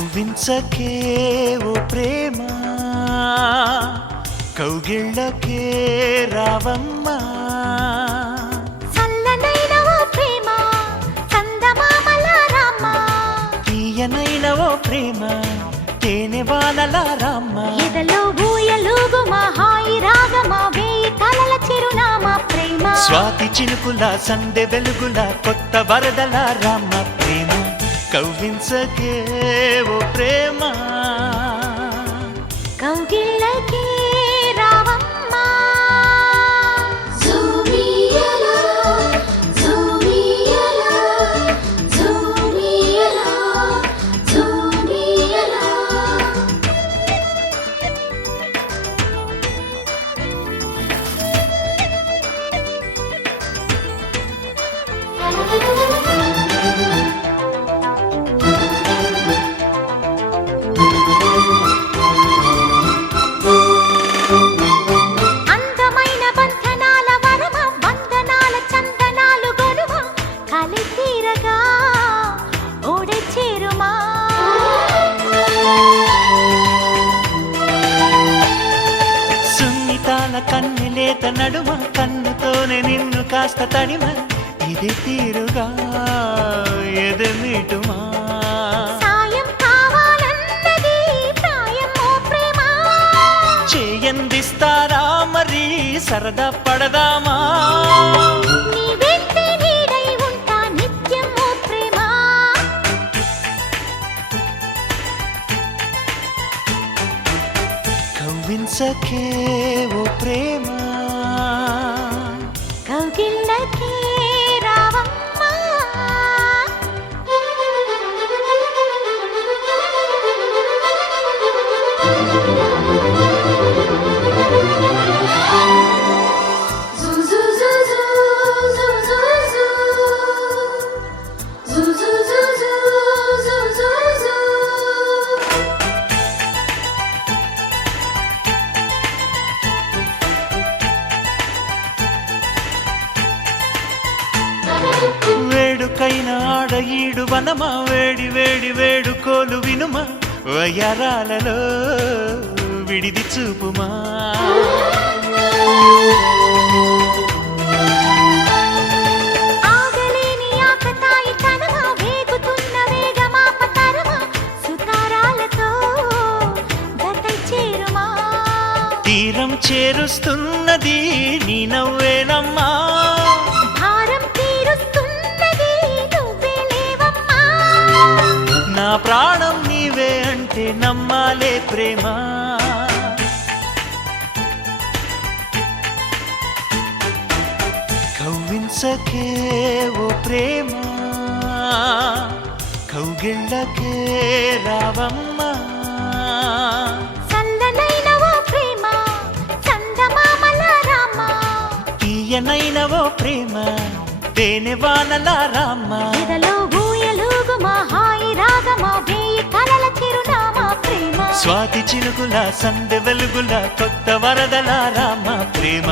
కవ్వించకే ఓ ప్రేమ కౌగిళ్ళకే రావమ్మా చల్లనైన ఓ ప్రేమ చందమామల రామ తీయనైన ఓ ప్రేమ తేనె వానల రామ ఎదలో ఊయలుగుమా హాయి రాగమా వేయి కలల చిరునామా ప్రేమ స్వాతి చినుకుల సందె వెలుగుల కొత్త వరదల రామ ప్రేమ కవ్వించకే ఓ ప్రేమ కౌగిళ్ళకే రావమ్మా జూమియలా జూమియలా జూమియలా జూమియలా అందమైన బంధనాల వరమ వందనాల చందనాలు గొలువ కలి తీరగా ఓడే చేరుమా సున్నితాల కన్నెలేత నడుమ కన్నుతోనే నిన్ను కాస్త తడిమ ఇది తీరుగా ఎదమిటుమా సాయం కావాలన్నది ప్రాయం ఓ ప్రేమ చేయందిస్తారా మరి సరదా పడదామా నీ వెంటే నీడై ఉంటా నిత్యం ఓ ప్రేమ కవ్వించకే ఓ ప్రేమ కౌగిళ్ళకే రావమ్మా జూ జూ జూ జూ జూ జూ జూ జూ జూ జూ జూ జూ జూ వేడుకైన ఆడ ఈడు వనమా వేడి వేడి వేడుకోలు వినుమా వయ్యారాలలో విడిది చూపుమా ఆగలేని ఆకతాయి తనమా వేగుతున్న వేగమాప తరమా సుతారాలతో గతై చేరుమా తీరం చేరుస్తున్నది నీ నవ్వేనమ్మా భారం తీరుస్తున్నది నువ్వే లేవమ్మా నా ప్రాణం నీవే అంటే నమ్మాలే ప్రేమ కవ్వించకే ఓ ప్రేమ కౌగిళ్ళకే రావమ్మా చల్లనైన ఓ ప్రేమ చందమామల రామ తీయనైన ఓ ప్రేమ తేనె వానల రామ ఎదలో ఊయలుగుమా హాయి రాగమా వేయి కలల చిరునామా ప్రేమ స్వాతి చినుకుల సందె వెలుగుల కొత్త వరదల రామ ప్రేమ